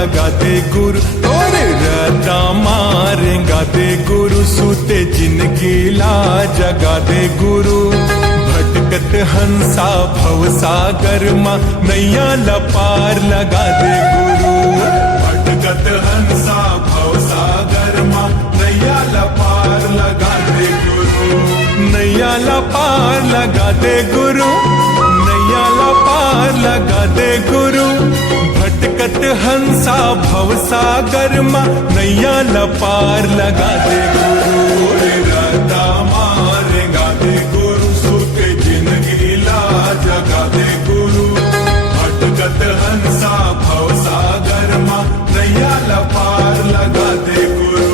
जगा दे गुरु तोरे रता मारेगा दे गुरु सूते जिनकी ला जगा दे गुरु भटकत हंसा भव सागर माँ नैया लपार लगा दे गुरु भटकत हंसा भव सागर माँ नैया लपार लगा दे गुरु नैया लपार लगा दे गुरु नैया लपार लगा दे गुरु भटकत हंसा भव सागर माँ नैया लपार लगा दे गुरु रता मारेगा दे गुरु सुते जिंदगी ला जगा दे गुरु भटकत हंसा भव सागर माँ नैया लपार लगा दे गुरु।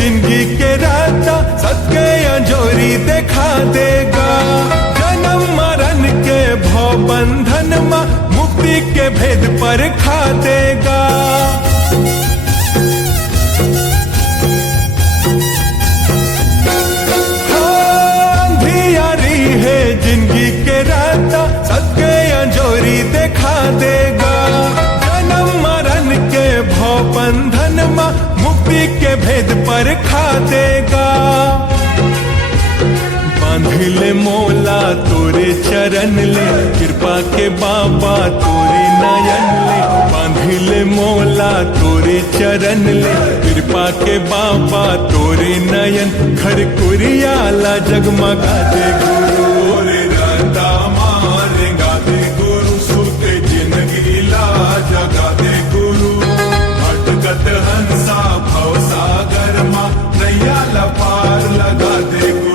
जिंदगी के रास्ता सबके अंजोरी दिखा देगा जन्म मरण के भव बंधन माँ मुक्ति के भेद पर खा देगा अंधियारी है जिंदगी के रास्ता सबके अंजोरी दिखा देगा जन्म मरण के भव बंधन माँ मुक्ति के भेद पर खा देगा बांधिले मोला तोरे चरण ले कृपा के बाबा तोरे नयन ले बांधिले मोला तोरे चरण ले कृपा के बाबा तोरे नयन घर कुरियाला जगमगा दे गुरु रे रता मारेगा दे गुरु सुते जिंदगी ला जगा दे गुरु भटकत हंसा भव सागर माँ नैया लपार लगा दे गुरु।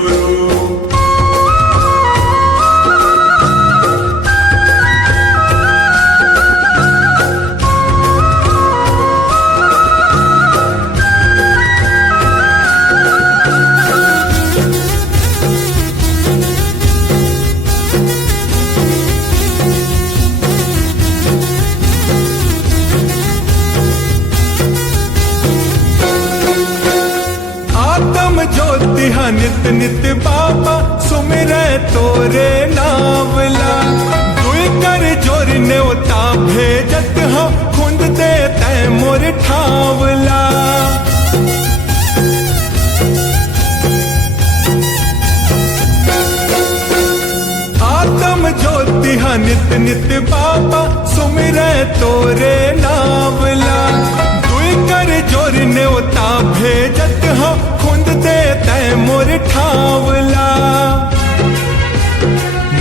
ज्योति नित नित बाबा सुमिरे तोरे नावला दुई कर जोर न्योता भेजत हो खुंद दे तै मोर ठावला आत्म ज्योति नित नित बाबा सुमिरे तोरे नावला दुई कर जोर न्योता भेजत हो खुंद दे तै मोर ठावला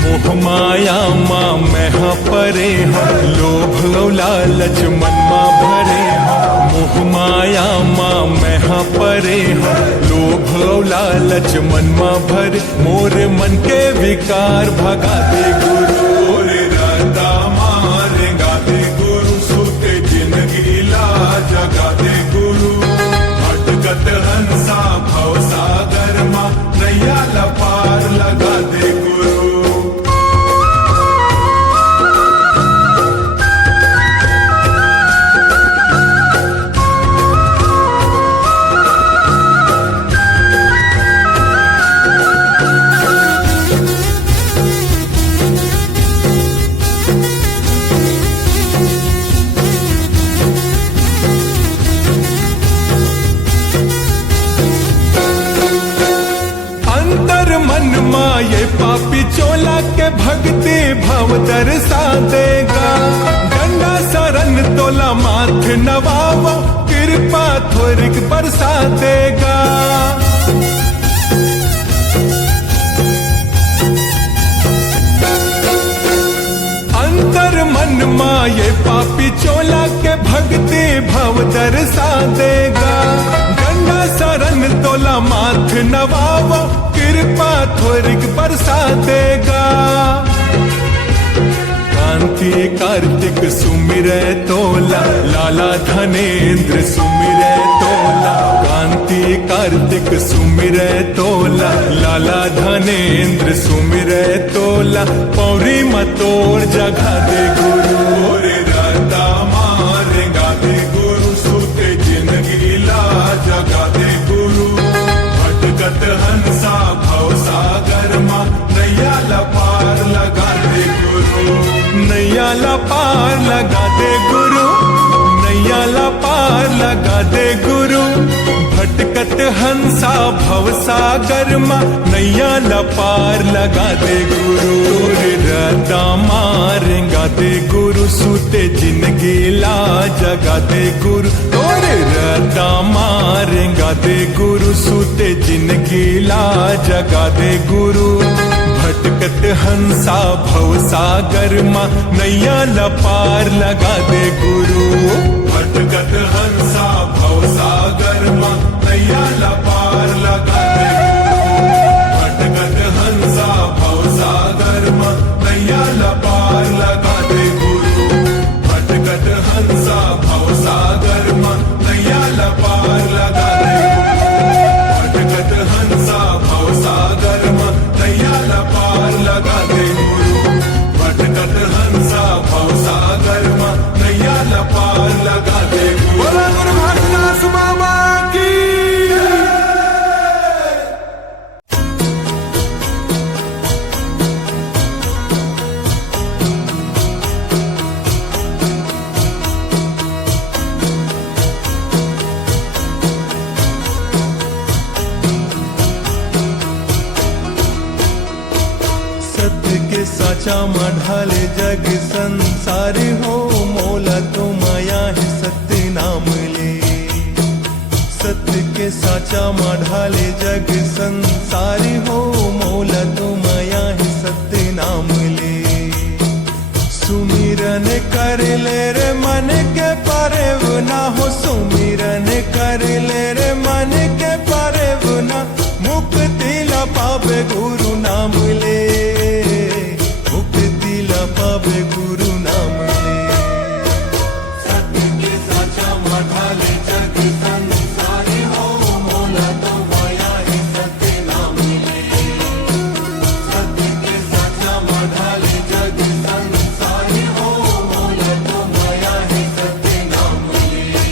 मोह माया माँ मैं परे हो लोभ लालच मन माँ भरे हो मोह माया माँ मैं परे हो लोभ लालच मन माँ भरे मोर मन के विकार भगा दे गुरु रे रता मारेगा दे गुरु सुते जिंदगी ला जगा दे गुरु भटकत हंसा भव सागर माँ नैया लपार लगा दे गुरु। ये पापी चोला के भक्ति भाव दर्शा देगा गंगा शरण तोला माथ नवावा कृपा थोरिक बरसा देगा अंतर मन माँ ये पापी चोला के भक्ति भाव दर्शा देगा गंगा शरण तोला माथ नवावा कृपा थोरिक बरसा देगा कांति कार्तिक सुमिरै तोला लाला धनेन्द्र सुमिरै कार्तिक सुमिरै तोला, लाला धनेन्द्र सुमिरै तोला, पौरी मतोर जगा दे गुरु। रे रता मारेगा दे गुरु, सूते जिंदगी ला जगा दे गुरु। भटकत हंसा भव सागर मा, नैया ला पार लगा दे गुरु। नैया ला पार लगा दे गुरु, नैया ला पार लगा दे गुरु। भटकत हंसा भव सागर मा, नैया ला पार लगा दे गुरु। रता मारेगा दे गुरु, सूते जिंदगी ला जगा दे गुरु। तोरे रता मारेगा दे गुरु, सूते जिंदगी ला जगा दे गुरु। भटकत हंसा भव सागर मा, नैया ला पार लगा दे गुरु। भटकत हंसा भव सागर मा, नैया ला पार लगा दे गुरु। भटकत हंसा भव सागर मा, नैया ला पार लगा दे गुरु। भटकत हंसा भव सागर मा, नैया ला पार लगा दे गुरु। भटकत हंसा भव सागर मा, नैया ला पार लगा दे गुरु। भटकत हंसा भव सागर मा, नैया ला पार लगा दे गुरु। बोला गुरु घाटदास बाबा की। सत्य के साचा मढाले जग संसार हो, मोला तो माया है सत्य नाम ले। सत्य के साचा मढाले जग संसार हो, मोला तो माया है सत्य नाम ले। सुमिरन कर ले रे मन के पारेव ना हो, सुमिरन कर ले रे मन के पारेव ना। मुक्ति ला पावे गुरु नाम ले, मुक्ति ला पावे गुरु नाम ले। सत्य के साचा मढाले जग संसार हो, मोला तो माया है सत्य नाम ले। सत्य के साचा मढाले जग संसार हो, मोला तो माया है सत्य नाम ले।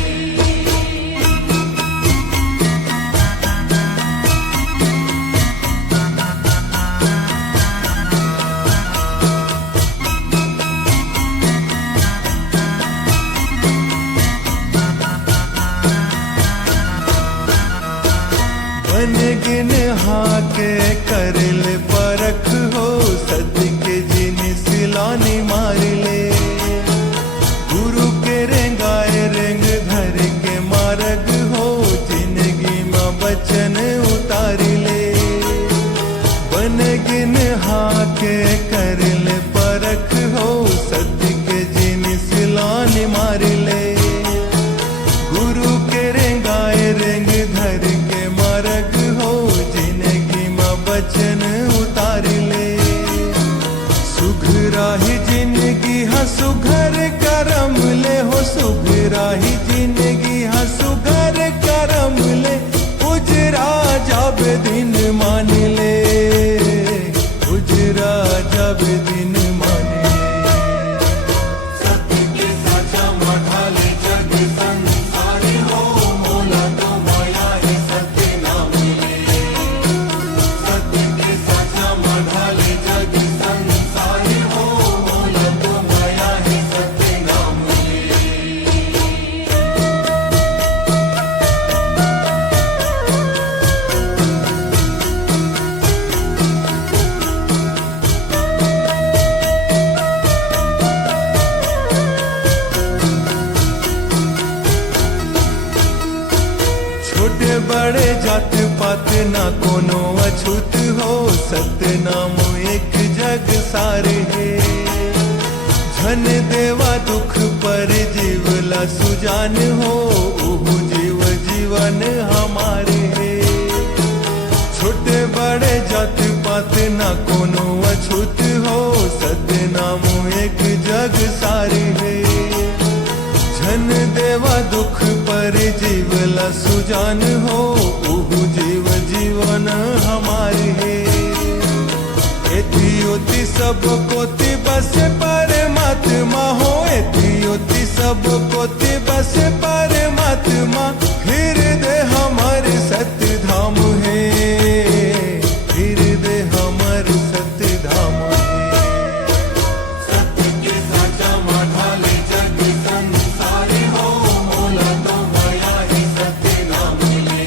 बन गिन हाके करल परख हो, सत्य के जिन सिलानी मार ले। गुरु के रेंगाए रेंग धर के मार्ग हो, जिंदगी में बचन उतार ले। बन गिन हाके करल परख हो, सत्य के जिन सिलानी मार ले। गुरु के रेंगाए रेंग धर के मार्ग हो, जिंदगी में बचन उतार ले। सुघराही जिंदगी हा सुघर करम ले हो, सुघराही जिंदगी हा सुघर करम ले। उजरा जब दिन मान ले, उजरा जब दिन मान ले। सत्य के साचा मढाले जग संसार हो, मोला तो माया है सत्य नाम ले। सत्य के साचा मढाले जग संसार हो, मोला तो माया है सत्य नाम ले। छोटे बड़े जात पात ना कोनो अछूत हो, सत्य नाम एक जग सारे है। धन देवा दुख पर जीवला सुजान हो, ओहु जीव जीवन हमारे है। छोटे बड़े जात पात ना कोनो अछूत हो, सत्य नाम एक जग सारे है। धन देवा दुख पर जीव देवला सुजान हो उहु जीव जीवन हमारे है। एथियोति सब कोति बस परमात्मा हो, एथियोति सब कोति बस परमात्मा। हृदय हमार सत्य धाम है, हृदय हमार सत्य धाम है। सत्य के साचा माढाले जग संसार हो, मोला तो माया ही सत्य नाम ले।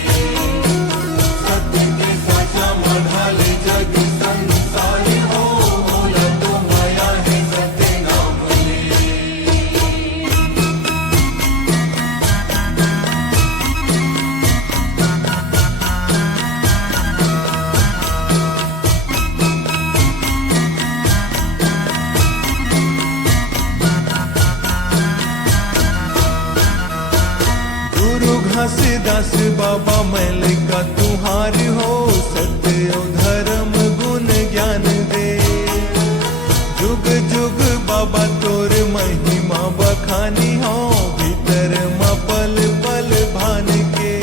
सत्य के साचा माढाले जग संसार हो, मोला तो माया ही सत्य नाम ले। गुरु घासीदास बाबा मैल का तुहार हो, सत्य और धर्म गुण ज्ञान दे। जुग जुग बाबा तोर महिमा बखानी हो, भीतर मा पल पल भान के।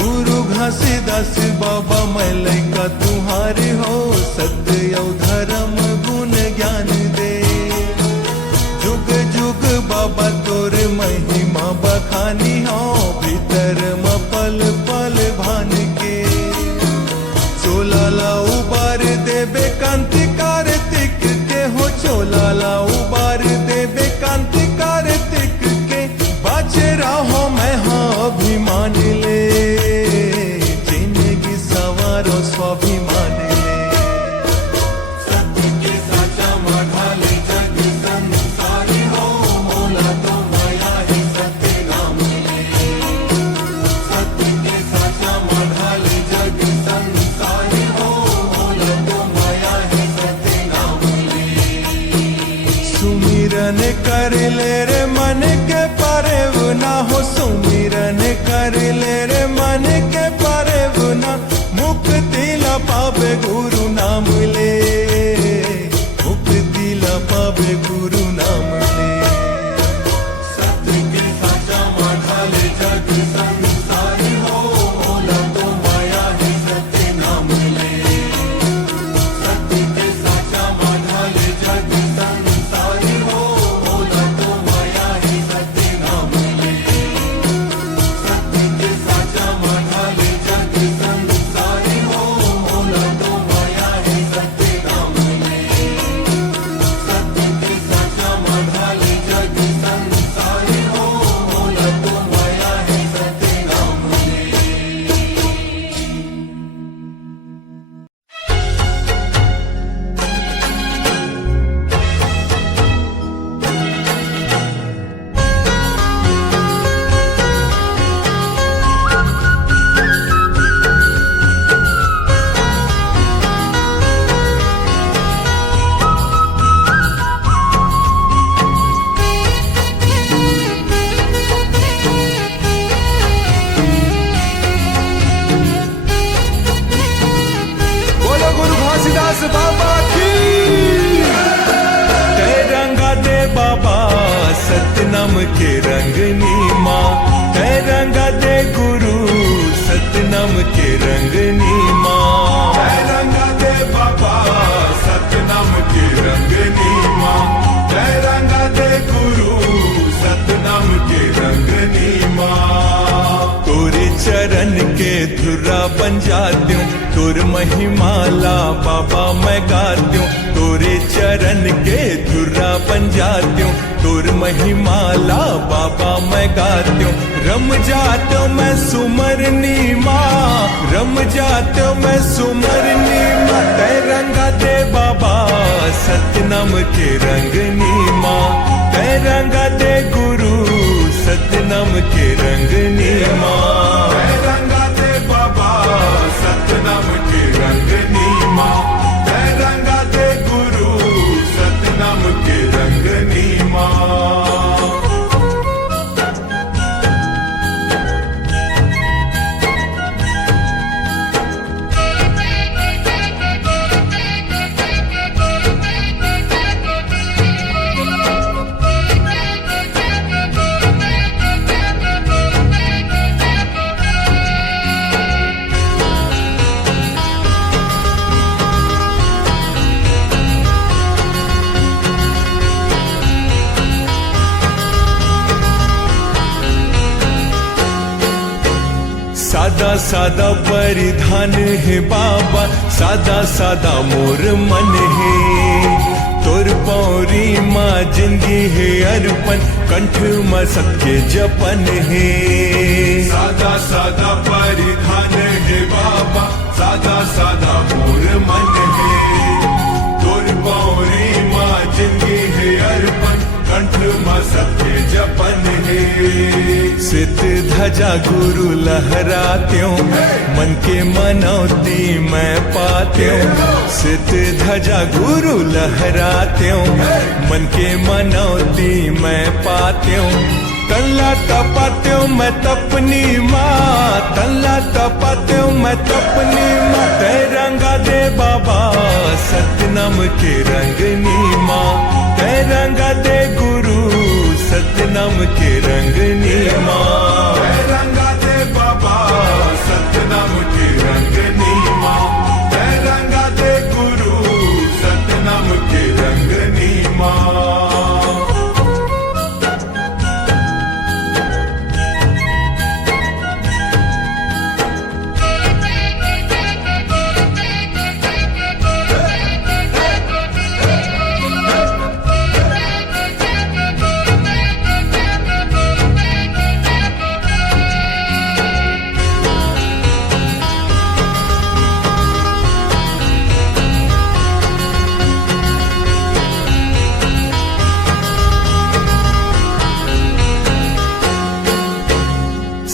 गुरु घासीदास बाबा मैल का तुहार हो, सत्य और धर्म गुण ज्ञान दे। जुग जुग बाबा तोर महिमा बखानी हो, भीतर म पल पल भान के। चोलाला उबार देबे कांति कार्तिक के हो, चोलाला उबार देबे कांति कार्तिक के। बाजे रहो मैं हाँ अभिमान ले, जिंदगी सवारो स्वाभिमान ले। सत्य के साचा माढाले जग संसार हो, मोला तो माया ही सत्य नाम ले। सत्य के साचा माढाले जग संसार हो, मोला तो माया ही सत्य नाम ले। सुमिरन कर ले रे मन के पारेव ना हो, सुमिरन कर ले रे मन के पारेव ना। मुक्ति ला पावे गुरु नाम ले, मुक्ति ला पावे गुरु नाम ले। सत्य के साचा माढाले जग संसार हो, मोला तो माया ही सत्य नाम ले। सत्य के साचा माढाले जग संसार हो, मोला तो माया ही सत्य नाम ले। सत्य के साचा माढाले जग संसार हो, मोला तो माया ही सत्य नाम ले। सत्य के साचा माढाले जग संसार हो, मोला तो माया ही सत्य नाम बोलो गुरु घासीदास बाबा की। तय रंगा दे बाबा सतनाम के रंग नीमा, तय रंगा दे गुरु सतनाम के रंग नीमा। तय रंगा दे बाबा सतनाम के रंग नीमा, तय रंगा दे गुरु सतनाम के रंग नीमा। तोरे चरण के धुरा बन जात्यूं, तुर महिमाला बाबा मैं गात्यूं। तोरे चरण के धुरा बन जात्यूं, तुर महिमाला बाबा मैं गात्यूं। रम जात्यूं मैं सुमरनी माँ, रम जात्यूं मैं सुमरनी माँ। तय रंगा दे बाबा सतनाम के रंग नीमा, तय रंगा दे गुरु सतनाम के रंग नीमा। तय रंगा दे बाबा सतनाम के रंग नीमा, तय रंगा दे गुरु सतनाम के रंग नीमा। सादा सादा परिधान है बाबा, सादा सादा मोर मन है। तोर पौरी माँ जिंदगी है अर्पण, कंठ में सबके जपन है। सादा सादा परिधान है बाबा, सादा सादा मोर मन है। तोर पौरी माँ जिंदगी है अर्पण, कंठ में सबके जपन है। सित ध्वजा गुरु लहरात्यों, मन के मनौती मैं पात्यों। सित ध्वजा गुरु लहरात्यों, मन के मनौती मैं पात्यों। तल्ला तपात्यों मैं तपनी माँ, तल्ला तपात्यों मैं तपनी माँ। रंगा दे बाबा सतनाम के रंगनी माँ, रंगा दे गुरु सतनाम के रंगनी माँ। रंगा दे बाबा सतनाम के रंगनी माँ, रंगा दे गुरु सतनाम के रंगनी माँ।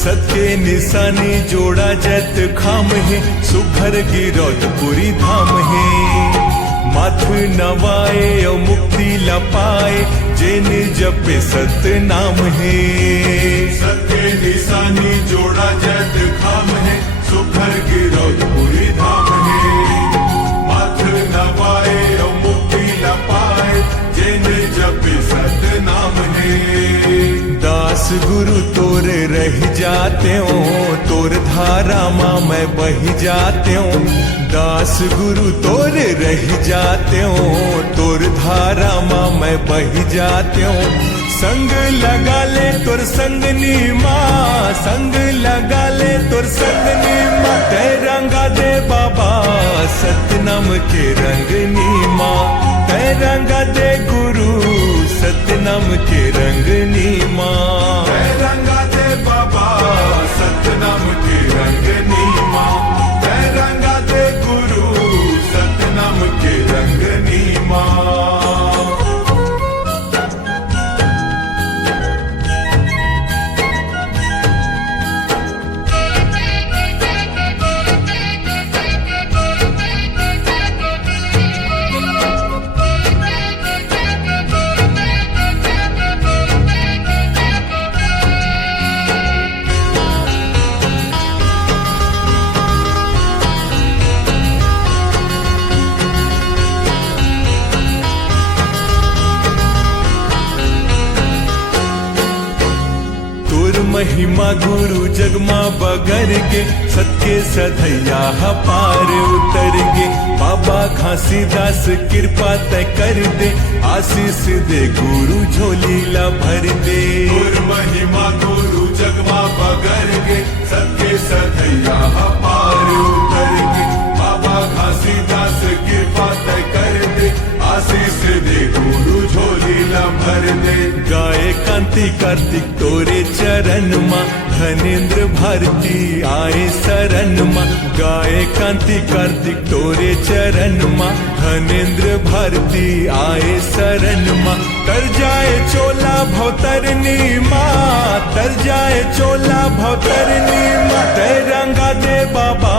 सत्य निशानी जोड़ा जत खाम है, सुभर गिरौत पूरी धाम है। माथ नवाए और मुक्ति लपाए, जिन जपे सत नाम है। सत्य निशानी जोड़ा जत खाम है, सुभर गिरौत पूरी धाम है। माथ नवाए और मुक्ति लपाए, जिन जपे सत नाम है। दास गुरु तोर रह जाते हो, तोर धारा माँ मैं बह जाते हूँ। दास गुरु तोर रह जाते हो, तोर धारा माँ मैं बह जाते हूँ। संग लगा ले तोर संगनी माँ, संग लगा ले तोर संगनी माँ। तय रंगा दे बाबा सतनाम के रंगनी माँ, तय रंगा दे गुरु सतनाम के रंगनी माँ। तय रंगा दे बाबा सतनाम के रंगनी माँ, तय रंगा दे गुरु सतनाम के रंगनी माँ। महिमा गुरु जगमा बगर के, सत्य सधैया पार उतर गे। बाबा घासीदास कृपा तय कर दे, आशीष दे गुरु झोली ला भर दे। महिमा गुरु जगमा बगर के, सत्य सधैया पार उतर गे। बाबा घासीदास कृपा तय कर दे, आशीष दे गुरु झोली ला भर दे। गाए कांति कार्तिक तोरे चरण माँ, धनेन्द्र भारती आए शरण माँ। गाए कांति कार्तिक तोरे चरण माँ, धनेन्द्र भारती आए शरण माँ। तर जाए चोला भवतरनी माँ, तर जाए चोला भवतरनी माँ। तय रंगा दे बाबा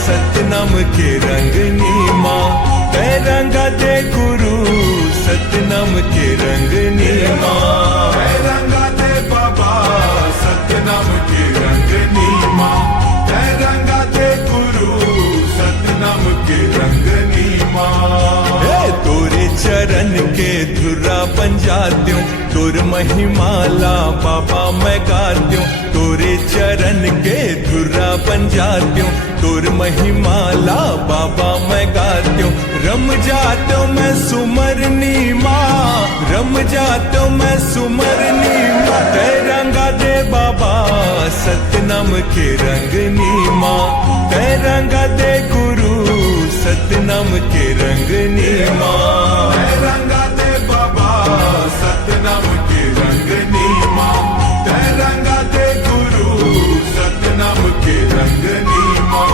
सतनाम के रंगनी माँ, तय रंगा दे गुरु सतनाम के रंगनी माँ। तय रंगा दे बाबा सतनाम के रंगनी माँ, तय रंगा दे गुरु सतनाम के रंगनी माँ। तोरे चरण के धुरा बन जात्यों, तोर महिमाला बाबा मैं गात्यों। तोरे चरण के धुर्रा बन जात्यो, तोर महिमाला बाबा मैं गात्यो। रम जात्यो मैं सुमरनी माँ, रम जात्यो मैं सुमरनी माँ। तै रंगा दे बाबा सतनाम के रंगनी माँ, तै रंगा दे गुरु सतनाम के रंगनी माँ। तै रंगा दे बाबा सतनाम के रंगनी माँ, तै रंगा दे गुरु सतनाम के रंगनी माँ।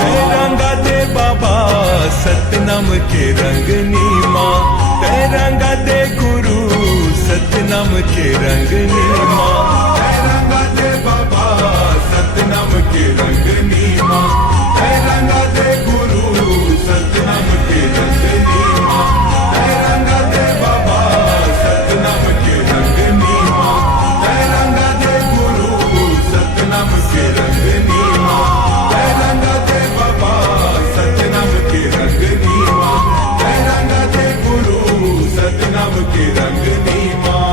तै रंगा दे बाबा सतनाम के रंगनी माँ, तै रंगा दे गुरु सतनाम के रंगनी माँ। तै रंगा दे बाबा सतनाम के रंगनी माँ, तै रंगा दे गुरु सतनाम के रंगनी माँ। तै रंगा दे बाबा सतनाम के रंगनी माँ, तै रंगा दे गुरु सतनाम के रंगनी माँ। तै रंगा दे बाबा सतनाम के रंगनी माँ, तै रंगा दे गुरु सतनाम के रंगनी माँ।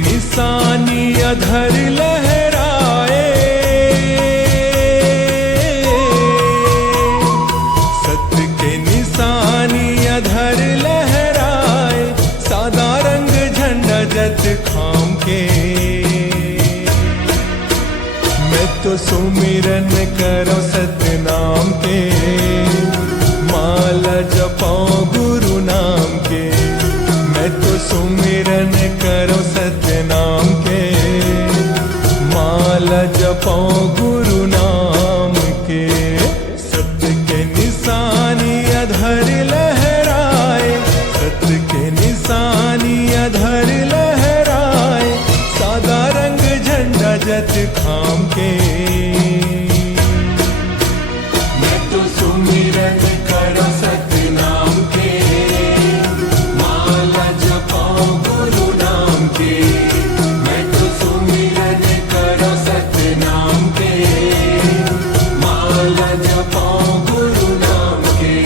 निशानी अधर लहराए, सत्य के निशानी अधर लहराए। सादा रंग झंडा जत खाम के, मैं तो सुमिरन करो सतनाम के। माला जपाऊं गुरु नाम के, मैं तो सुमिरन करो सतनाम के। माला जपाऊं गुरु नाम के, सत्य के निशानी अधर लहराए, सत्य के निशानी अधर लहराए। सादा रंग झंडा जत खाम के, मैं तो सुमिरन करो सतनाम के। माला जपाऊं गुरु नाम के, मैं तो सुमिरन करो सतनाम के। माला जपाऊं गुरु नाम के।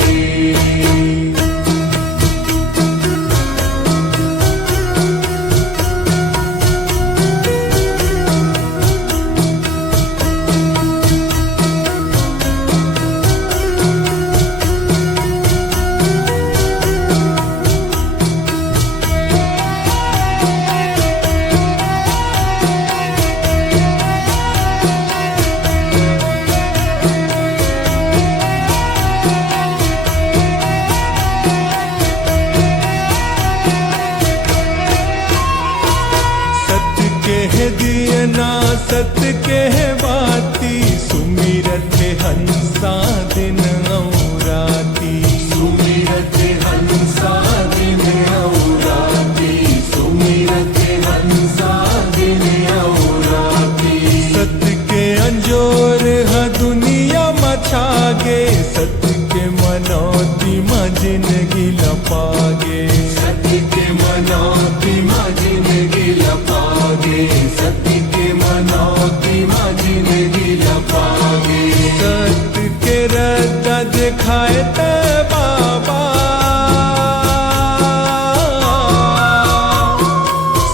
सत्य के बाती सुमिरत हंसा दिन औराती, सुमिरत हंसा दिन औराती, सुमिरत हंसा दिन औराती। सत्य के अंजोर ह दुनिया मछागे, सत्य के मनौती माँ जिंदगी लपागे। सत्य के मनौती माँ जिंदगी लपागे, सत्य के मनौती माँ जिंदगी लपागे। सत्य के रद्दा दिखाए ते बाबा,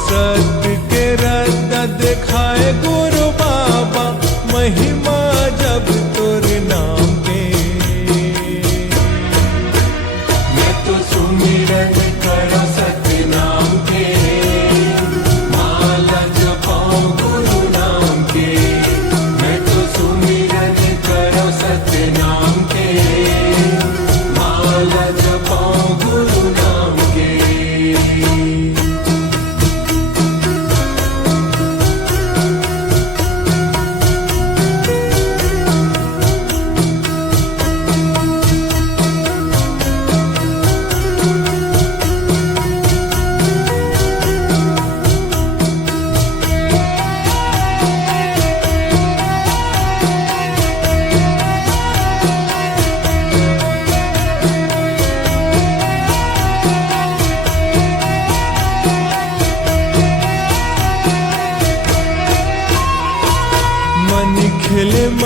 सत्य के रद्दा दिखाए गुरु बाबा। महिमा जब तुर नाम के, मैं तो सुमिरन करो सतनाम के। माला जपाऊं गुरु नाम के, मैं तो सुमिरन करो सतनाम के। माला जपाऊं गुरु नाम के।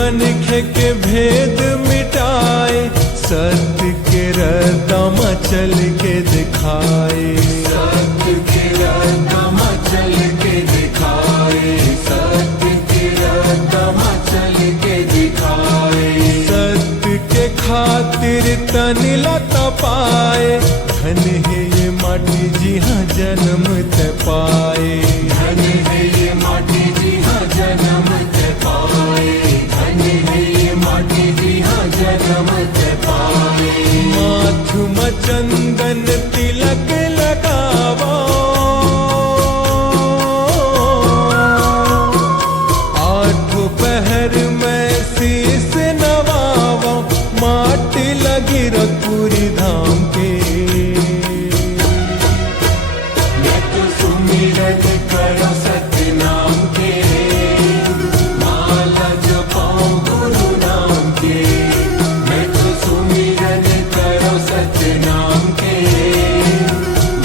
मनखे के भेद मिटाए, सत्य के रदमा चल के दिखाए, सत्य के रदमा चल के दिखाए, सत्य के रदमा चल के दिखाए। सत्य के खातिर तन लता पाए, धन है ये माटी जी हाँ जन्म ते पाए, धन है ये माटी जी हाँ जन्म ते पाए, धन है ये माटी जी हाँ जन्म ते पाए। माथ में चंदन तिलक लगावा, आठों पहर में शीस नवावा, माटी लगी रघुपुरी धाम के। मैं तो सुमिरन करो सत्य नाम के, माला जपाऊं गुरु नाम के। मैं तो सुमिरन करो सत्य नाम के,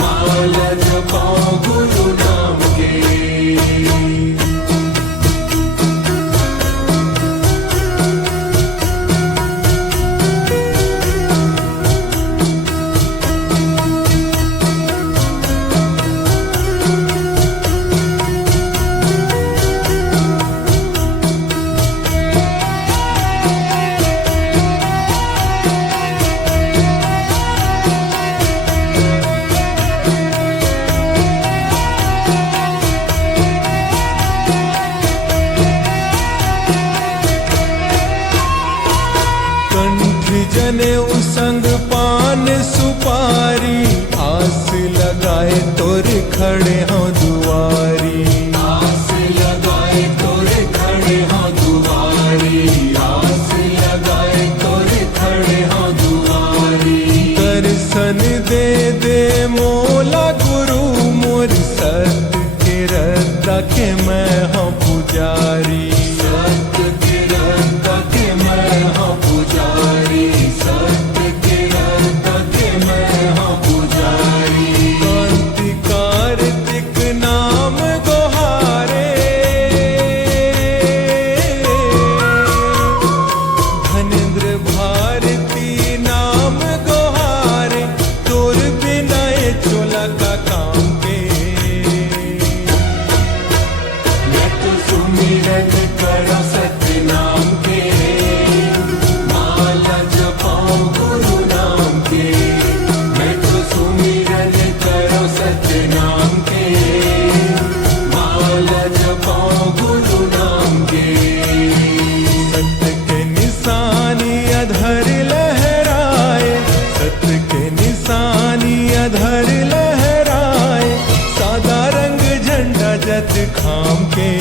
माला जपाऊं गुरु नाम के। जने संग पान सुपारी, आस लगाए तोर खड़े हों दुआरी, आस लगाए तोर खड़े हों दुआरी, आस लगाए तोर खड़े हों दुआरी। दर्शन दे दे मोला गुरु मोर, सत्य के रद्दा के मैं हूँ पुजारी, सत्य के रद्दा के मैं हूँ पुजारी, सत्य के रद्दा के मैं हूँ पुजारी। कांति कार्तिक नाम गोहारे, धनेंद्र भारती नाम गोहारे, तोर बिना ये चोला का काम के। मैं तो सुमिरन करो सत्य नाम के, माला जपाऊं गुरु नाम के। मैं तो सुमिरन करो सत्य नाम के, माला जपाऊं गुरु नाम के। सत्य के निशानी अधर लहराए, सत्य के निशानी अधर लहराए, सादा रंग झंडा जत खाम के।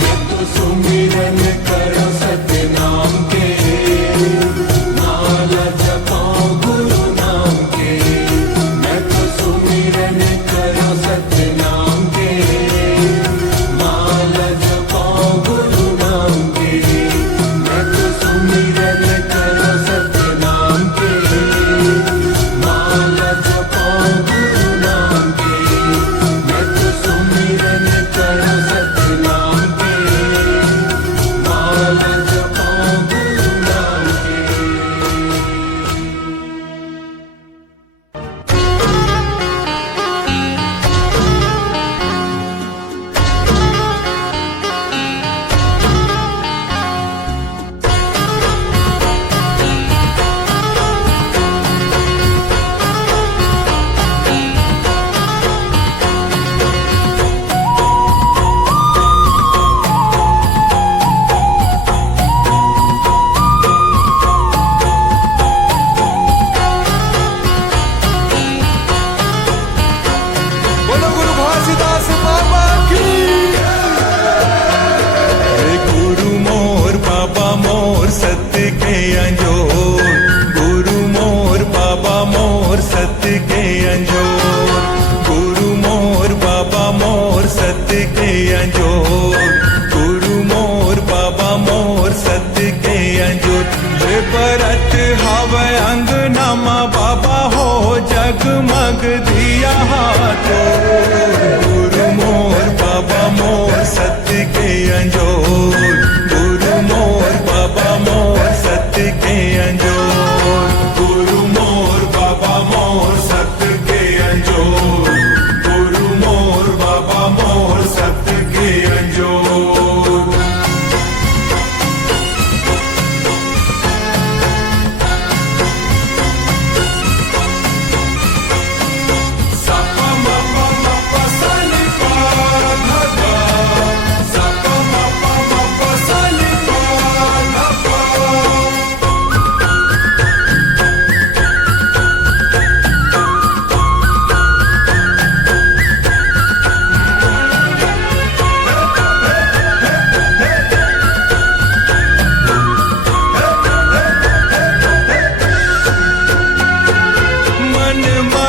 मैं तो सुमिरन करो सत्य नाम के, माला जपाऊं गुरु नाम के। मैं तो सुमिरन करो सत्य नाम के, माला जपाऊं गुरु नाम के। मैं तो सुमिरन करो सत्य नाम के, माला जपाऊं गुरु नाम के। मैं तो सुमिरन करो सत्य नाम के, माला जपाऊं गुरु नाम के। बोलो गुरु घासीदास बाबा की। हे गुरु मोर बाबा मोर सत्य के अंजोर, गुरु मोर बाबा मोर सत्य के अंजोर, गुरु मोर बाबा मोर सत्य के अंजोर, गुरु मोर बाबा मोर सत्य के अंजोर। बेपरत हवे अंगनामा बाबा हो, जगमग दिया हाथों, गुरु मोर बाबा मोर सत्य के अंजोर।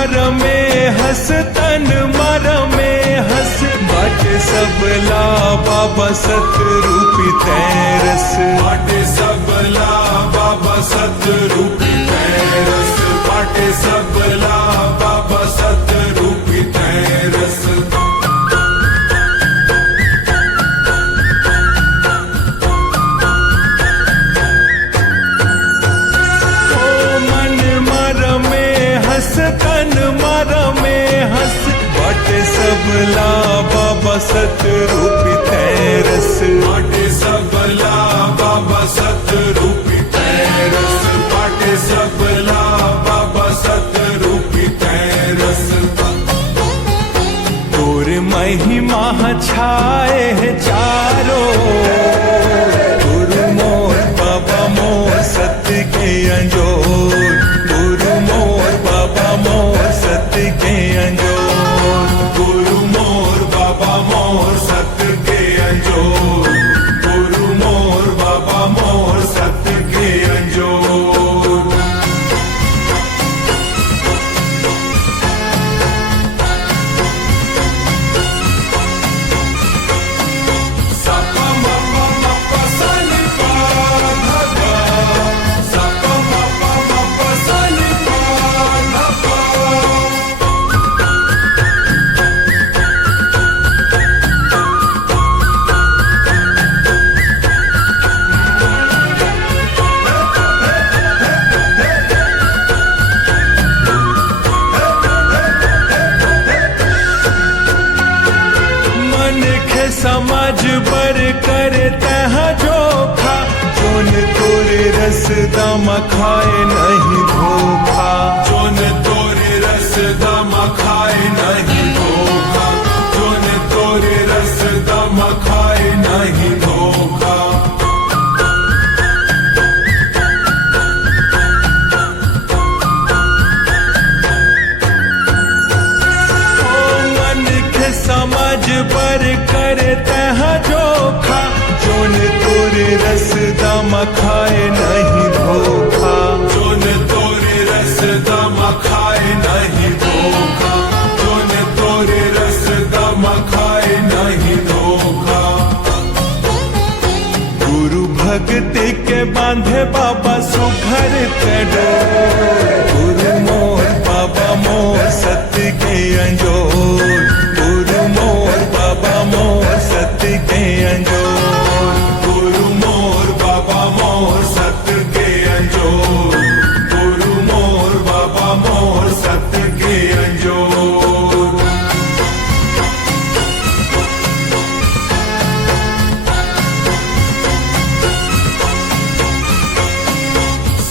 मर में हंस तन मर में हंस बाटे सबला बाबा सतरूपी तैरस बाटे सबला बाबा सतरूपी तैरस बाटे सबला बाबा सतरूपी तैरस तन मर में हंस बाटे सबला बाबा सतरूपी तैरस बाटे सबला बाबा सतरूपी तैरस बाटे सबला बाबा सतरूपी तैरस तोर महिमा छाए है चारों गुरु मोर बाबा मोर सत्य के अंजोर गुरु मोर बाबा मोर सत्य के अंजोर गुरु मोर बाबा मोर सत्य के अंजोर गुरु मोर बाबा मोर सत्य के अंजोर सपा मपा मपा सनि पा धा सपा मपा मपा सनि पा समझ बर कर तह जोखा जोन तोरे रस दम खाए नहीं धोखा जोन तोरे रस दम खाए नहीं धोखा जोन तोरे रस दम खाए नहीं धोखा समझ पर कर तह जोखा जोन तोरे रस दम खाए नहीं धोखा जोन तोरे रस दम खाए नहीं धोखा जोन तोरे रस दम खाए नहीं धोखा गुरु भक्ति के बांधे बाबा सुघर करो गुरु मोर बाबा मोर सत्य के अंजोर गुरु मोर बाबा मोर सत्य के अंजोर गुरु मोर बाबा मोर सत्य के अंजोर गुरु मोर बाबा मोर सत्य के अंजोर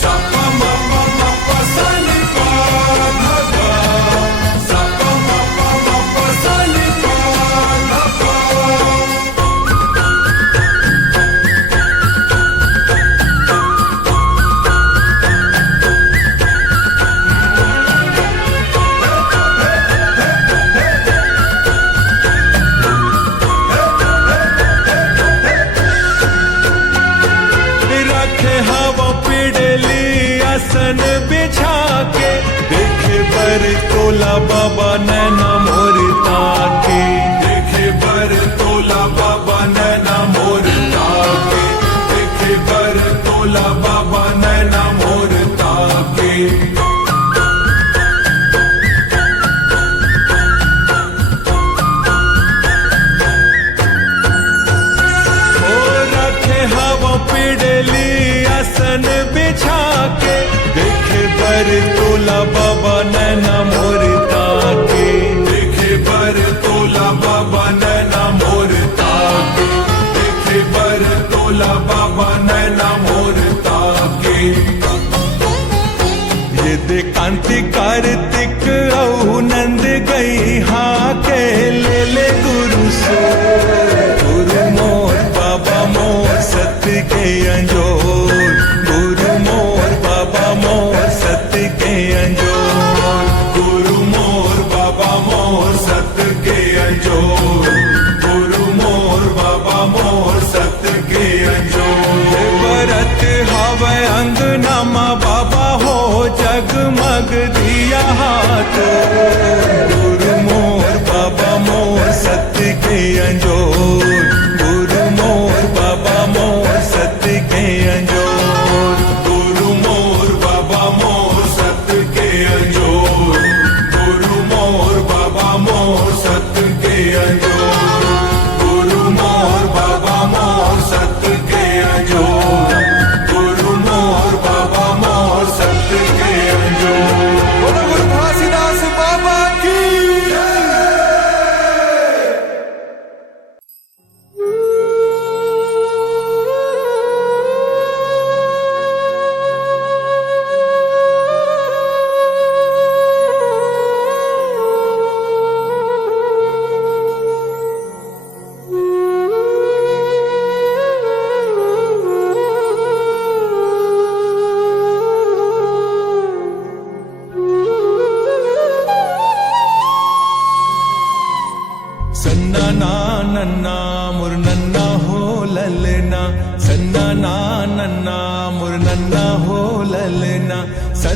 सपा मपा मपा सनि पा धा सपा मपा मपा सनि पा धा रखे हवा पिड़ली आसन बिछा के देखे बर तोला बाबा नैना मोर ताके देखे बर तोला बाबा नैना मोर ताके देखे बर तोला बाबा नैना मोर ताके पिड़ली आसन बिछा के देखे बर तोला बाबा नैना मोर ताके देखे बर तोला बाबा नैना मोर ताके देखे बर तोला बाबा नैना मोर ताके ये दे कांति कार्तिक औ नंद गई हाँ के ले गुरु सो गुरु मोर बाबा मोर सत्य के अंजोर गुरु मोर बाबा मोर सत्य के अंजोर गुरु मोर बाबा मोर सत्य के अंजोर गुरु मोर बाबा मोर सत्य के अंजोर भरत हवे अंगना मा बाबा हो जगमग दिया हाथ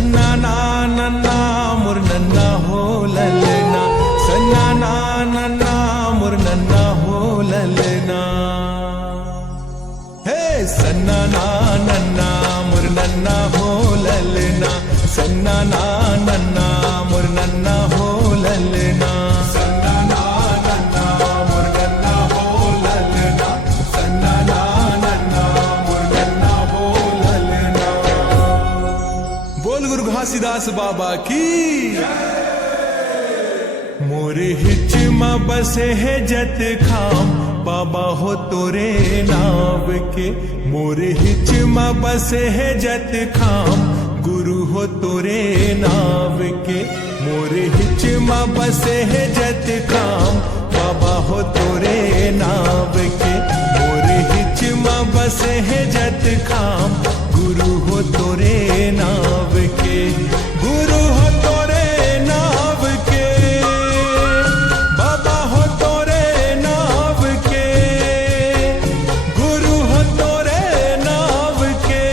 सन्ना ना नन्ना मोर नन्ना हो ललना, सन्ना ना नन्ना मोर नन्ना हो ललना। हे सन्ना ना नन्ना मोर नन्ना हो ललना, सन्ना ना नन्ना मोर नन्ना हो ललना, सन्ना ना नन्ना मोर नन्ना हो ललना, सन्ना ना नन्ना मोर नन्ना हो ललना। बोल गुरु घासीदास बाबा की। मोरे हिच मां बसे है जत खाम, बाबा हो तोरे नाव के। मोरे हिच मां बसे है जत खाम, गुरु हो तोरे नाव के। मोरे हिच मां बसे है जत खाम, बाबा हो तोरे नाव के। मोरे हिच मां बसे है जत खाम, गुरु हो तोरे नाव के। गुरु हो तोरे नाव के, बाबा हो तोरे नाव के। गुरु हो तोरे नाव के,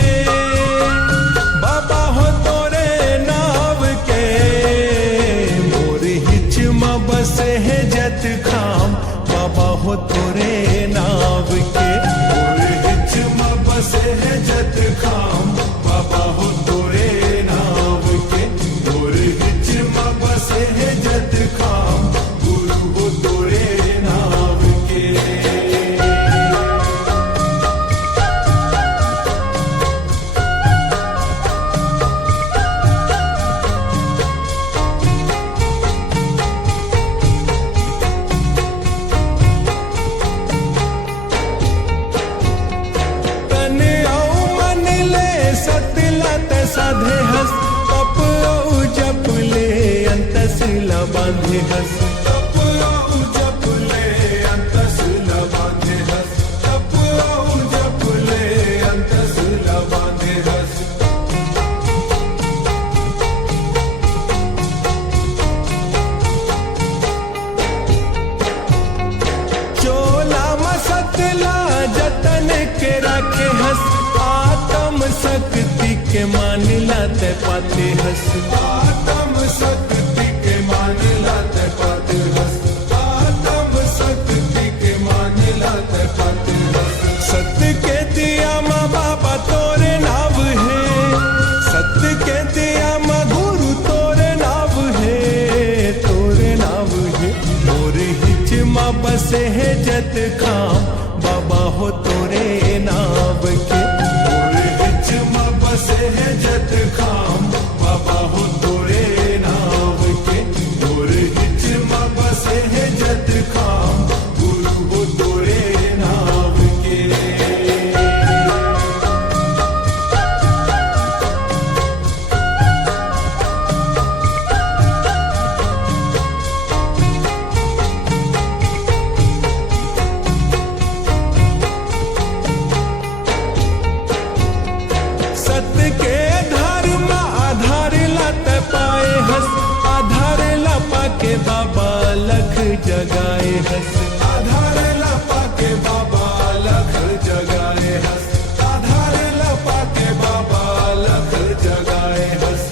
बाबा हो तोरे नाव के। मोरे हिच मां बसे है जत खाम, बाबा हो तोरे नाव के। मोरे हिच मां बसे है जत खाम, बाबा हो तोरे नाव के। मोरे हिच मां बसे है जत खाम, गुरु हो तोरे नाव के। तन औ मन ले सतला ते साधे हस, तप औ जप ले अंतस ला बांधे हस। तप औ जप ले अंतस ला बांधे हस, तप औ जप ले अंतस ला बांधे हस। चोला मसतला जतन के रखे हस, आत्म शक्ति के मानिला ते पाते हस। आत्म शक्ति के मानिला ते पाते हस, आत्म शक्ति के मानिला ते पाते हस। सत्य के दिया माँ बाबा तोरे नाव है, सत्य के दिया माँ गुरु तोरे नाव है, तोरे नाव है। मोरे हिच मां बसे है जत खाम, बाबा हो तोरे नाव के। मोरे हिच मां बसे है जत खाम, बाबा हो तोरे नाव के। मोरे हिच मां बसे है जत खाम, गुरु हो तोरे नाव के। सत्य के धर्म आधार लत पाए हस, आधार लपा के बाबा लख जगाए हस। आधार लपा के बाबा लख जगाए हस, आधार लपा के बाबा लख जगाए हस।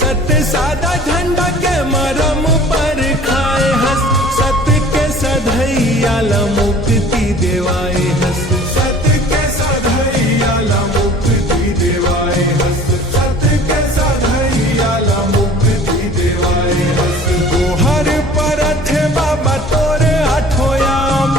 सत्य सादा झंडा के मरम पर खाए हस, सत्य के सधैया ला मुक्ति देवाए हस। सत्य के सधैया ला मुक्ति देवाए हस, सत्य के सधैया ला मुक्ति देवाए हस। गोहर परथ बाबा तोरे आठोयाम,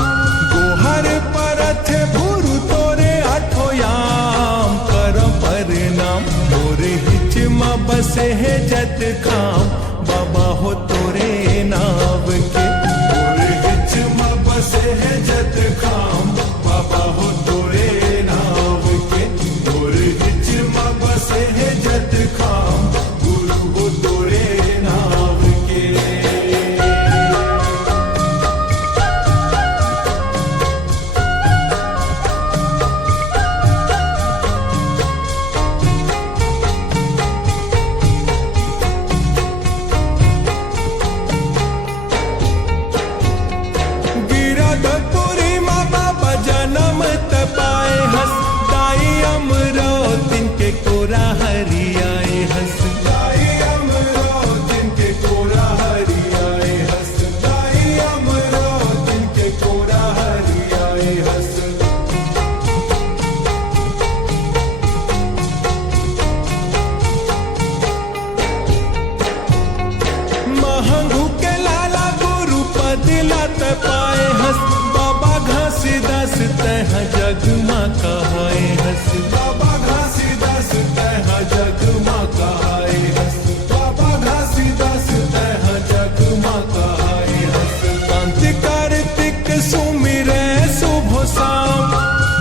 गोहर परथ गुरु तोरे आठोयाम। कर परिणाम मोरे हिच मां बसे है जत खाम, बाबा हो तोरे नाव के। मोरे हिच मां बसे है जत खाम, बाबा हो तोरे नाव के। मोरे हिच मां बसे है जत खाम, गुरु हो तोरे नाव के। गिरा कहाए हस। महंगू के लाला गुरु पद लात पाए हस। बाबा घासीदास तह जग मा कहाए हस। बाबा घासीदास तह जग मा कहाए हस। बाबा घासीदास तह जग मा कहाए हस। कांति कार्तिक सुमिरै शुभ शाम।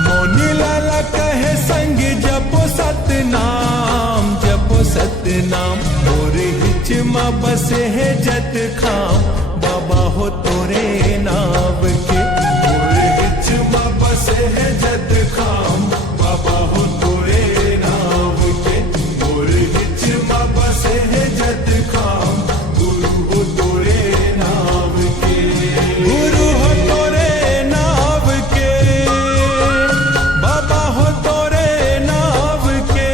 मौनी लाला कहे संग जपो सतनाम, जपो सतनाम। मोरे हिच मा बसे है जत खाम, बाबा हो तोरे नाव के। मोरे हिच मा बसे है जत खाम, बाबा हो तोरे नाव के। मोरे हिच मा बसे है जत खाम, गुरु हो तोरे नाव के। गुरु हो तोरे नाव के, बाबा हो तोरे नाव के।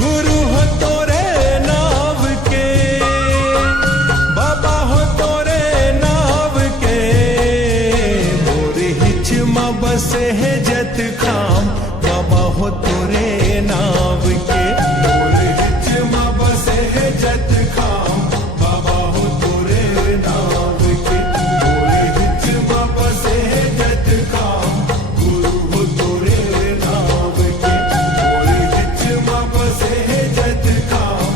गुरु हो तोरे नाव के, बाबा हो तोरे नाव के। मोरे हिच मा बसे है जत खाम, बाबा हो तोरे नाव के। मोरे हिच मा बसे है जत खाम, बाबा हो तोरे नाव के। मोरे हिच मा बसे है जत खाम, गुरु हो तोरे नाव के। मोरे हिच मा बसे है जत खाम,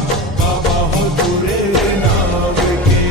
बाबा हो तोरे नाव के।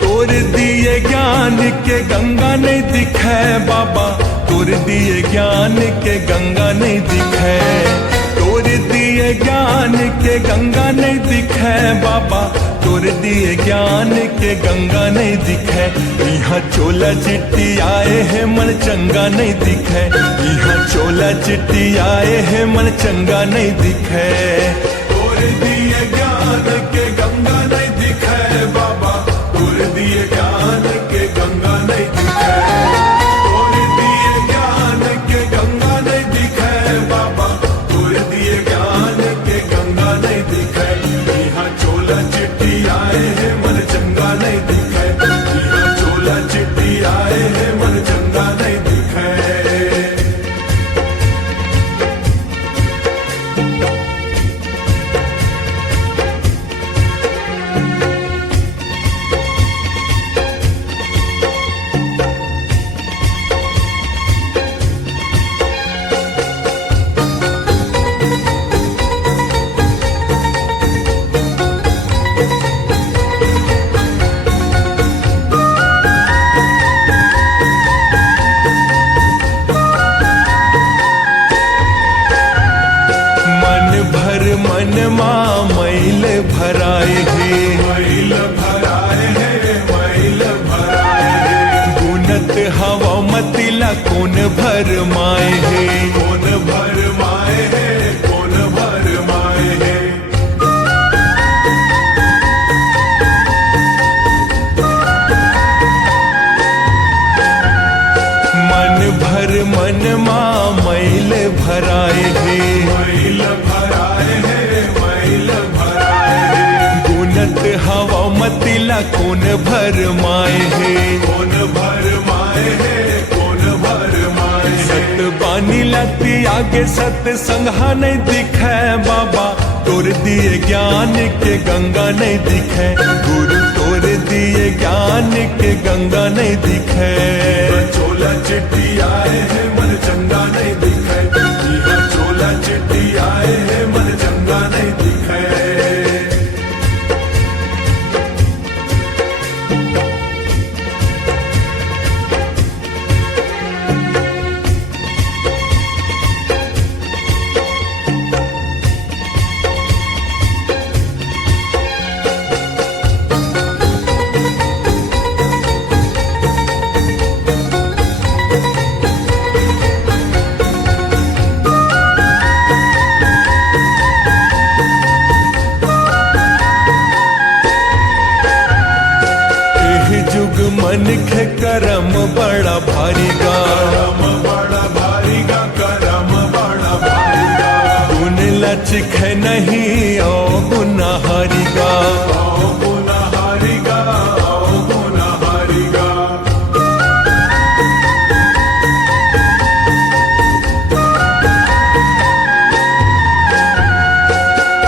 तोर दिए ज्ञान के गंगा नहीं दिखे बाबा, तोर दिए ज्ञान के गंगा नहीं दिखे। तोर दिए ज्ञान के गंगा नहीं दिखे बाबा, तोर दिए ज्ञान के गंगा नहीं दिखे। यहाँ चोला चिट्टी आए हैं मन चंगा नहीं दिखे। यहाँ चोला चिट्टी आए हैं मन चंगा नहीं दिखे। तोर दिए ज्ञान के गंगा नहीं दिखे बाबा, तोर दिए ज्ञान के गंगा नहीं दिखे। तोर दिए ज्ञान के गंगा नहीं दिखे बाबा, तोर दिए ज्ञान के गंगा नहीं दिखे। यहाँ चोला चिट्टी आए हैं मन चंगा नहीं दिखे। यहाँ चोला चिट्टी आए हैं मन चंगा नहीं दिखे। मन मा मैल भराए है, मैल भराए है, मैल भराए है। गुनत हवा मतिला कौन भर माए है, कौन भर माए है, कौन भर माए है। मन भर मन मा मैल भराए है, मैल भराए है, मैल भराए है। गुनत हवा मतिला कौन भर माए है, कौन भर माए है, कौन भर माए है। सत बानी लती आगे सत संघा नहीं दिखे बाबा, तोर दिए ज्ञान के गंगा नहीं दिखे। गुरु तोर दिए ज्ञान के गंगा नहीं दिखे। चोला चिट्टी आए है मन चंगा नहीं दिखे। चोला चिट्टी आए है मन चंगा नहीं दिखे। मन खे करम बड़ा भारी गा, करम बड़ा भारी गा, करम बड़ा भारी गा। गुण लचख नहीं ओ गुनाहारी गा, आओ गुनाहारी गा, आओ गुनाहारी गा।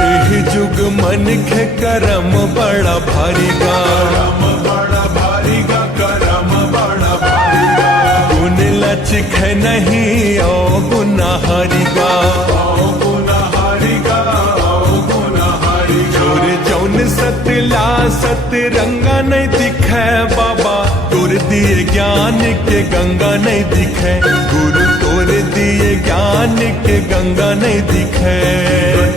एह जुग मन खे करम बड़ा भारी गा, करम बड़ा भारी गा, करम बड़ा भारी गा। गुण लचख नहीं ओ गुनाहारी गा, आओ गुनाहारी गा, आओ गुनाहारी गा। जोर जौन सतला सतरंगा नहीं दिखे बाबा, तोर दिए ज्ञान के गंगा नहीं दिखे, गुरु तोर दिए ज्ञान के गंगा नहीं दिखे।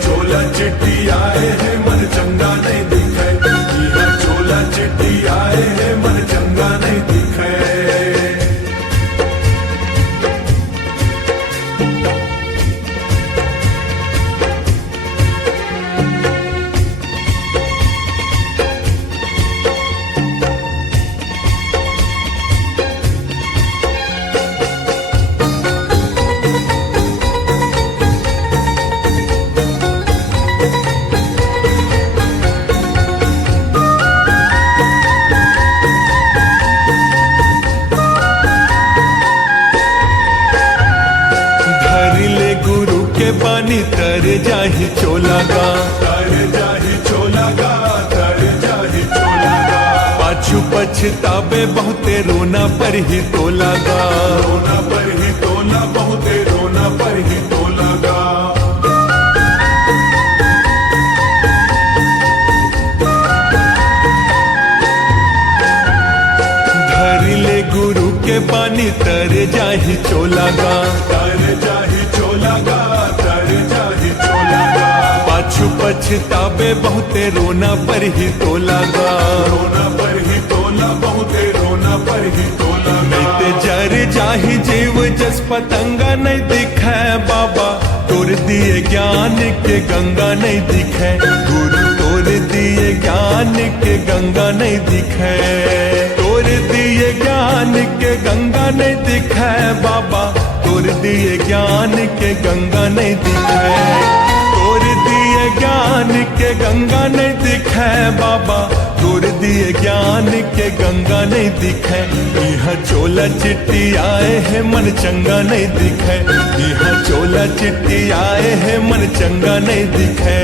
चोला चिट्ठी आए है मन चंगा नहीं दिखे, यह चोला चिट्ठी आए है मन चंगा नहीं दिखे। पानी तर जाहि चोला गा, तर जाहि चोला गा, तर जाहि चोला गा। पाछू पछतावे बहुते रोना पर ही तोला गा, रोना पर ही तोला, बहुते रोना पर ही तोला गा। धर ले गुरु के पानी तर जाहि चोला गा, तर जाहि चोला गा, तर जाहि चोला गा। पाछू पछतावे बहुते रोना पर ही तोला गा, रोना पर ही तोला, बहुते रोना पर ही तोला गा। नहीं ते जर जाहि जीव जस पतंगा नहीं दिखे बाबा, तोर दिए ज्ञान के गंगा नहीं दिखे, गुरु तोर दिए ज्ञान के गंगा नहीं दिखे, तोर दिए ज्ञान के गंगा नहीं दिखे बाबा, तोर दिए ज्ञान के गंगा नहीं दिखे, तोर दिए ज्ञान के गंगा नहीं दिखे बाबा, तोर दिए ज्ञान के गंगा नहीं दिखे। यह चोला चिट्ठी आए है मन चंगा नहीं दिखे, यह चोला चिट्ठी आए है मन चंगा नहीं दिखे।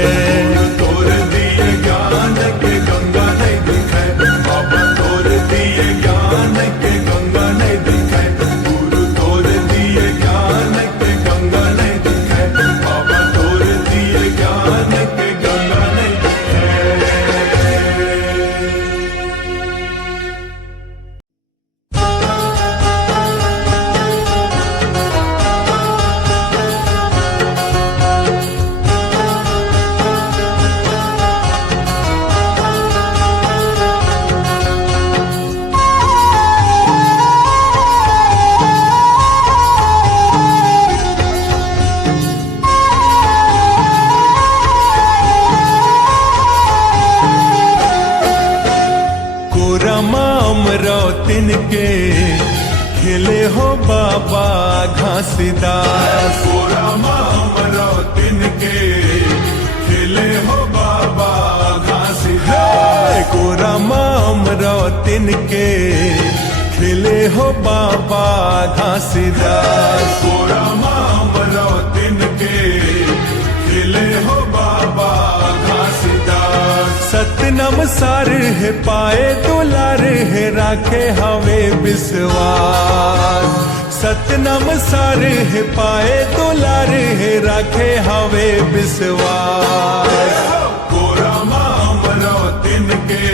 तोर दिए ज्ञान के गंगा नहीं दिखे, बाबा तोर दिए ज्ञान के गंगा नहीं दिखे, गुरु तोर दिए ज्ञान के गंगा नहीं दिखे, बाबा तोर दिए ज्ञान के गंगा नहीं दिखे। तिनके खिले हो बाबा घासीदास, कोरा मामरो तिनके खिले हो बाबा घासीदास। कोरा मामरो तिनके खिले हो बाबा घासीदास, कोरा मामरो तिनके खिले हो बाबा घासीदास। सतनम सार है पाए दुलार है राखे हवे विश्वास, सतनम सार है पाए दुलार है राखे हवे विश्वास। कोरा मामरो तिनके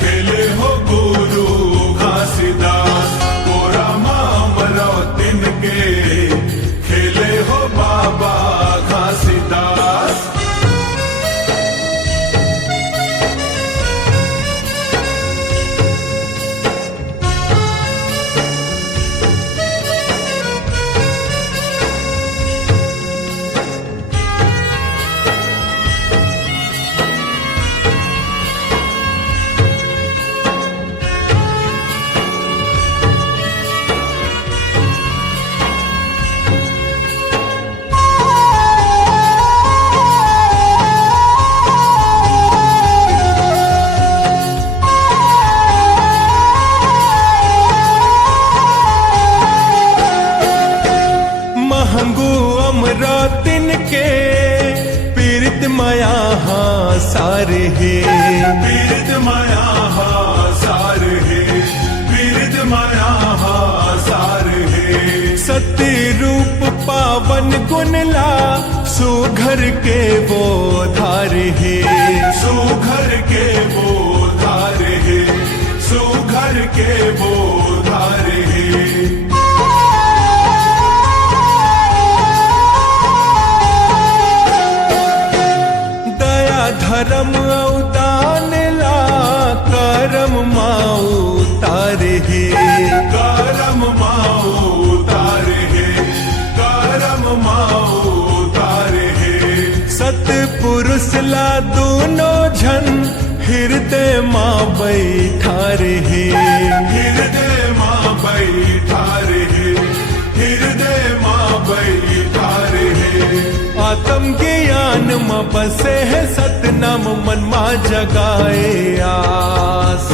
खिले हो गुरु घासीदास, कोरा मामरो तिनके खिले हो बाबा घासीदास। सारे हे पीरित माया सार है, पीरित माया सार है। सत्य रूप पावन गुणला सुघर के वो धार हे सुघर के वो धार है, सुघर के वो धार है। दया धर्म अवदान ला करम माऊ तारे हे करम माऊ तार है, करम माऊ तार है। सतपुरुष ला दोनों झन हृदय माँ बैठारे हे हृदय माँ बैठा रहे, हृदय माँ बैठा रहे। आत्म ज्ञान में बसे है सतनाम मन मा जगाए आस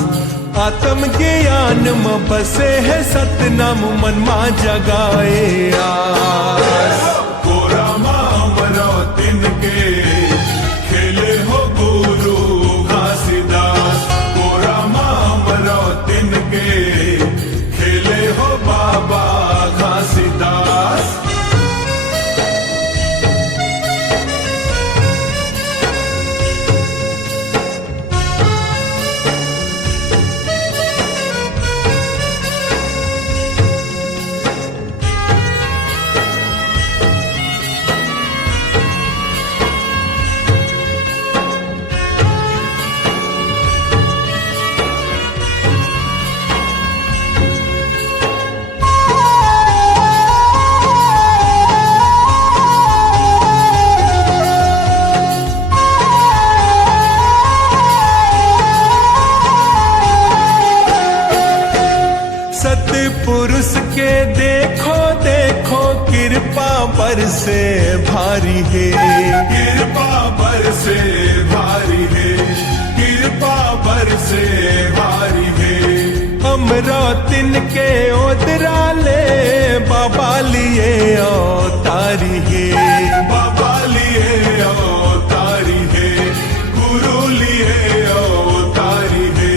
आत्म ज्ञान में बसे है सतनाम मन मा जगाए आस कोरा मामरो तिनके खेले हो गुरु घासीदास, कोरा मामरो तिनके खेले हो बाबा घासीदास। सतपुरुष के देखो देखो कृपा पर से भारी है कृपा पर से भारी है, कृपा पर से भारी है। हमरा तिनके ओदरा ले बाबा लिए अवतारी है बाबा लिए अवतारी है, गुरु लिए अवतारी है।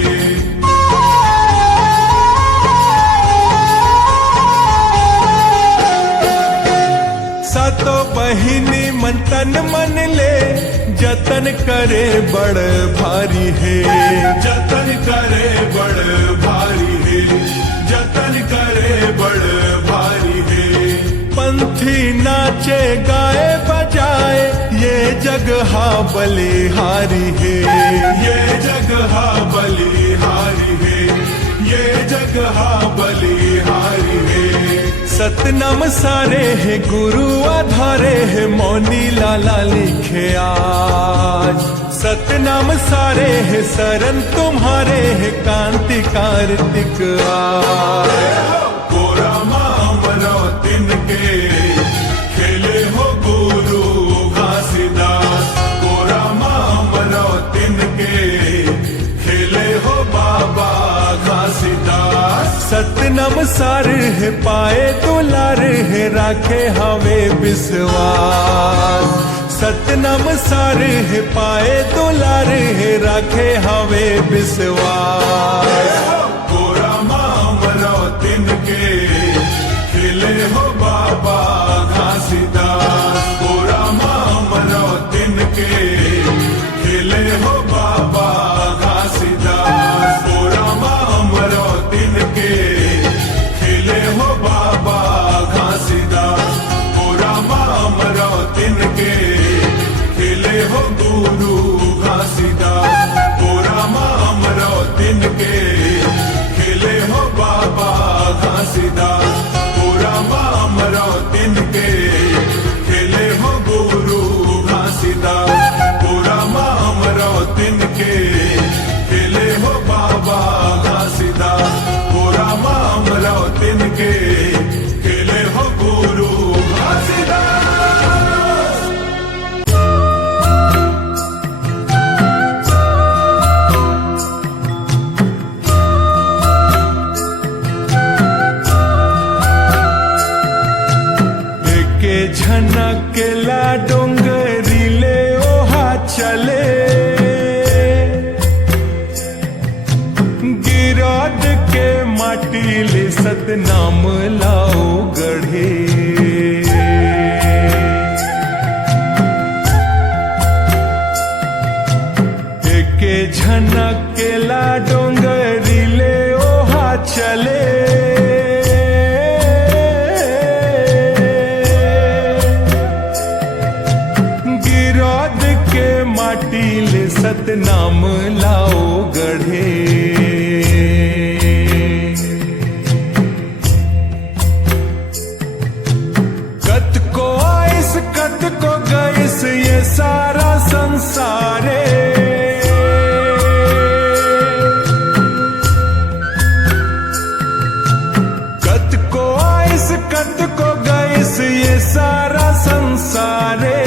सातो बहिनी मन तन मन ले जतन करे बड़ भारी है जतन करे बड़ भारी है, जतन करे बड़ भारी है। पंथी नाचे गाए बजाए ये जगह बलिहारी है ये जगह बलिहारी है, ये जगह बलिहारी है। सतनाम सारे है गुरु आधारे है मौनी लाला लिखे आज सतनाम सारे है शरण तुम्हारे है कांति कार्तिक आज कोरा मामरो तिनके खेले हो गुरु घासीदास, कोरा मामरो तिनके खेले हो बाबा घासीदास। सतनाम सार है पाए दुलार है राखे हवे विश्वास सतनाम सार है पाए दुलार है राखे हवे विश्वास कोरा मामरो तिनके खेले हो बाबा घासीदास, कोरा मामरो तिनके खेले हो बाबा घासीदास, कोरा मामरो तिनके खेले हो बाबा घासीदास, कोरा मामरो तिनके खेले हो गुरु घासीदास, कोरा मामरो तिनके खेले हो बाबा घासीदास, कोरा मामरो तिनके खेले हो गुरु घासीदास। सतनाम लाओ गढ़े। एके झनक केला डोंगरी ले ओहा चले। गिरौद के माटी ले सतनाम लाओ गढ़े। कत को आइस कत को गइस ये सारा संसारे। कत को आइस कत को गइस ये सारा संसारे।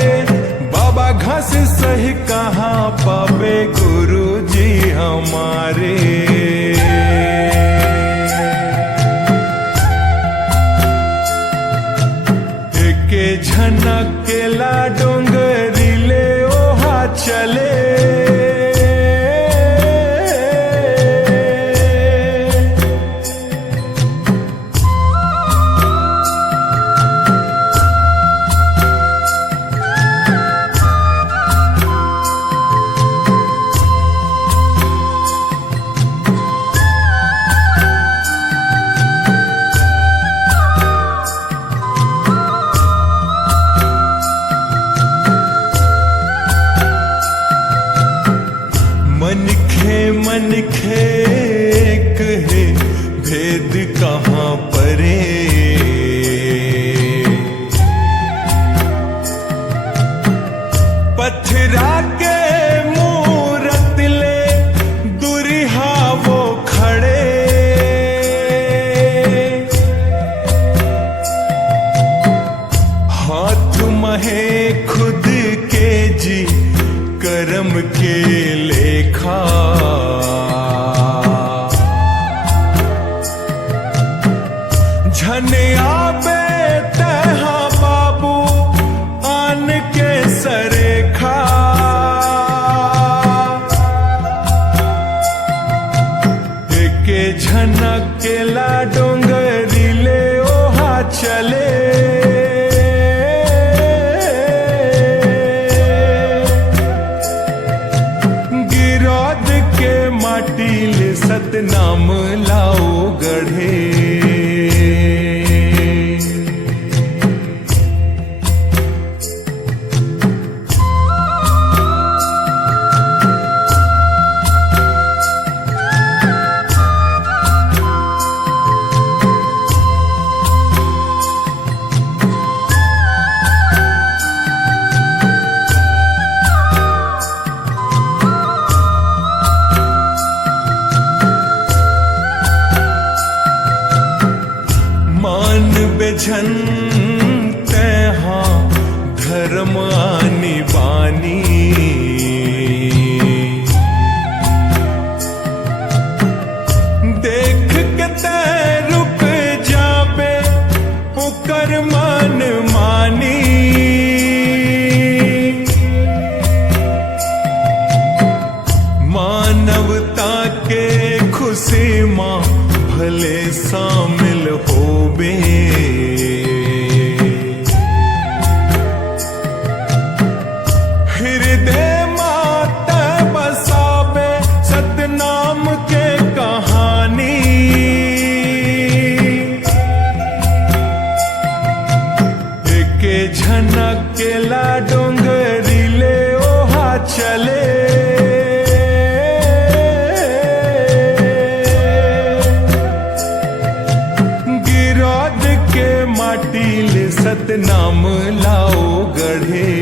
बाबा घास सही कहाँ पावे गुरु जी हमारे। एके झनक केला डोंगरी ले ओहा चले। मनखे कहे भेद कहाँ परे। पथरा के मूरत ले दुरिहा वो खड़े। हाथ महे खुद के जी कर्म के लेखा। झनिया बेतहा बाबू आन के सरेखा। एके झनक केला डोंगरी ले ओहा चले। गिरौद के माटी ले सतनाम लाओ गढ़े। बेझन तेहा धर्म आनी बानी। देख के ते रुक जाबे उकर मन मानी। मानवता के खुशी मां भले शामिल होबे। हृदय माता बसाबे सतनाम के कहानी। एके झनक केला डोंगरी ले ओहा चले। गिरौद के माटी ले सतनाम लाओ गढ़े।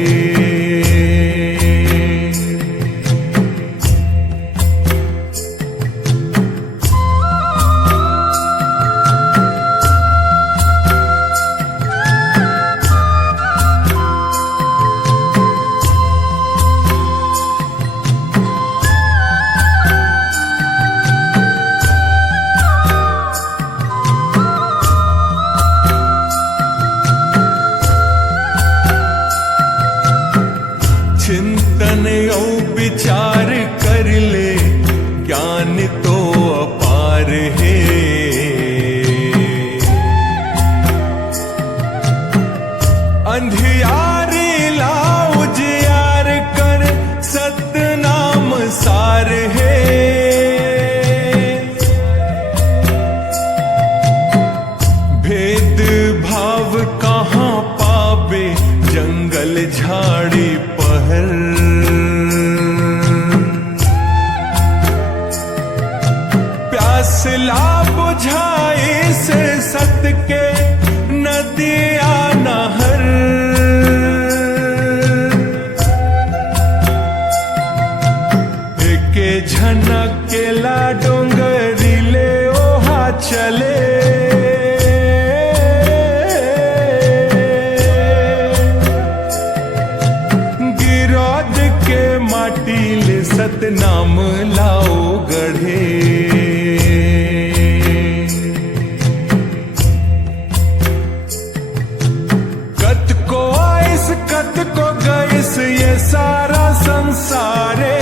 चिंतन और विचार कर ले, ज्ञान तो अपार है। प्यासला बुझाई से सत के नदिया नहर, एके झनक के ला डोंगरी ले ओहा चले, गिरौद के माटी ले सतनाम लाओ गढ़े। कत को आइस कत को गइस ये सारा संसारे,